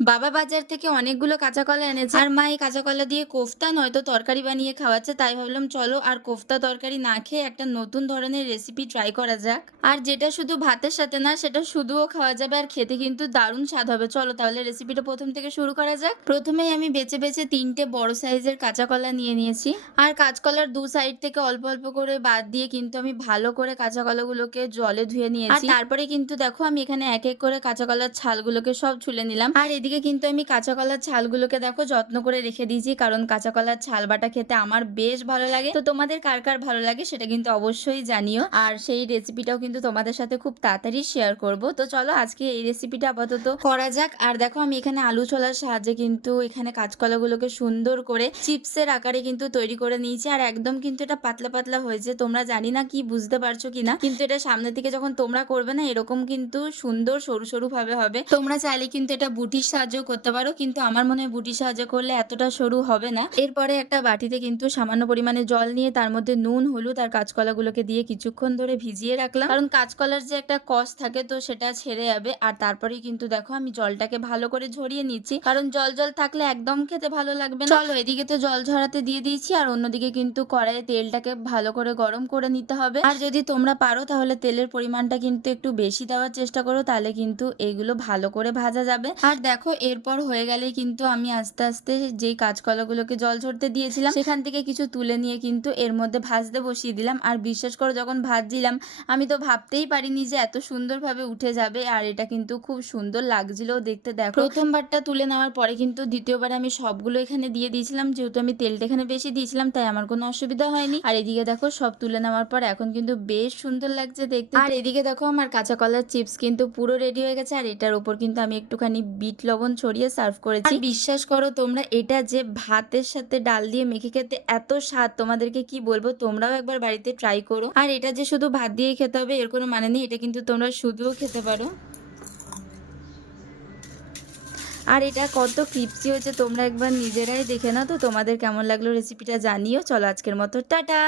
বাবা বাজার থেকে অনেকগুলো কাঁচা কলা এনেছে আর মা এই কাঁচা কলা দিয়ে কোফতা নয়তো তরকারি বানিয়ে খাওয়াচ্ছে, তাই ভাবলাম চলো আর কোফতা তরকারি না খেয়ে একটা নতুন ধরনের রেসিপি ট্রাই করা যাক। আর যেটা শুধু ভাতের সাথে না, সেটা শুধুও খাওয়া যাবে আর খেতে কিন্তু দারুণ স্বাদ হবে। চলো তাহলে রেসিপিটা প্রথম থেকে শুরু করা যাক। প্রথমেই আমি বেছে বেছে 3টে বড় সাইজের কাঁচা কলা নিয়ে নিয়েছি আর কাঁচকলার দু সাইড থেকে অল্প অল্প করে বাদ দিয়ে কিন্তু আমি ভালো করে কাঁচা কলাগুলোকে জলে ধুয়ে নিয়েছি। আর তারপরে কিন্তু দেখো আমি এখানে এক এক করে কাঁচা কলার ছালগুলোকে সব ছুলে নিলাম। আর এদিকে কিন্তু আমি কাঁচা কলার ছালগুলোকে দেখো যত্ন করে রেখে দিয়েছি, কারণ কাঁচা কলার ছাল বাটা খেতে আমার বেশ ভালো লাগে। তো তোমাদের কার কার ভালো লাগে সেটা কিন্তু অবশ্যই জানিও, আর সেই রেসিপিটাও কিন্তু তোমাদের সাথে খুব তাড়াতাড়ি শেয়ার করব। তো চলো আজকে এই রেসিপিটা আপাতত করা যাক। আর দেখো আমি এখানে আলু ছোলার সাহায্যে কিন্তু এখানে কাঁচকলাগুলোকে সুন্দর করে চিপসের আকারে কিন্তু তৈরি করে নিয়েছি। আর একদম কিন্তু এটা পাতলা পাতলা হয়েছে, তোমরা জানি না কি বুঝতে পারছো কিনা, কিন্তু এটা সামনে থেকে যখন তোমরা করবে না এরকম কিন্তু সুন্দর সরু সরু ভাবে হবে। তোমরা চাইলে কিন্তু এটা বুটির সাহায্য করতে পারো, কিন্তু আমার মনে হয় বুটির সাহায্য করলে এতটা সরু হবে না। এরপরে একটা বাটিতে কিন্তু সামান্য পরিমাণে জল নিয়ে তার মধ্যে নুন হলুদ আর কাঁচকলাগুলোকে দিয়ে কিছুক্ষণ ধরে ভিজিয়ে রাখলাম, কারণ কাঁচকলার যে একটা কষ থাকে তো সেটা ছেড়ে যাবে। আর তারপরেই কিন্তু দেখো আমি জলটাকে ভালো করে ঝরিয়ে নিচ্ছি, কারণ জল জল থাকলে একদম খেতে ভালো লাগবে না। চলো এদিকে তো জল ঝরাতে দিয়ে দিয়েছি, আর অন্যদিকে কিন্তু কড়াইয়ে তেলটাকে ভালো করে গরম করে নিতে হবে। আর যদি তোমরা পারো তাহলে তেলের পরিমাণটা কিন্তু একটু বেশি দেওয়ার চেষ্টা করো, তাহলে কিন্তু এইগুলো ভালো করে ভাজা যাবে। আর দেখো এরপর হয়ে গেলেই কিন্তু আমি আস্তে আস্তে যেই কাঁচকলাগুলোকে জল ঝরতে দিয়েছিলাম সেখান থেকে কিছু তুলে নিয়ে কিন্তু এর মধ্যে ভাজতে বসিয়ে দিলাম। আর বিশ্বাস করো যখন ভাজছিলাম আমি তো ভাবতেই পারিনি যে এত সুন্দরভাবে উঠে যাবে, আর এটা কিন্তু খুব সুন্দর লাগছিল দেখতে। দেখো প্রথমবারটা তুলে নেওয়ার পরে কিন্তু দ্বিতীয়বার আমি সবগুলো এখানে দিয়ে দিয়েছিলাম, যেহেতু আমি তেলটা এখানে বেশি দিয়েছিলাম তাই আমার কোনো অসুবিধা হয়নি। আর এদিকে দেখো সব তুলে নেওয়ার পর এখন কিন্তু বেশ সুন্দর লাগছে দেখতে। আর এদিকে দেখো আমার কাঁচা কলার চিপস কিন্তু পুরো রেডি হয়ে গেছে, আর এটার উপর কিন্তু আমি একটুখানি বিট লবণ ছড়িয়ে সার্ভ করেছি। বিশ্বাস করো তোমরা, এটা যে ভাতের সাথে ডাল দিয়ে মেখে খেতে এত স্বাদ, তোমাদেরকে কি বলবো, তোমরাও একবার বাড়িতে ট্রাই করো। আর এটা যে শুধু ভাত দিয়ে খেতে হবে এর কোনো মানে নেই, এটা কিন্তু তোমরা শুধুও খেতে পারো। আর এটা কত ক্রিপসি হয়েছে তোমরা একবার নিজেরাই দেখে নাও। তো তোমাদের কেমন লাগলো রেসিপিটা জানিও। চলো আজকের মতো টাটা।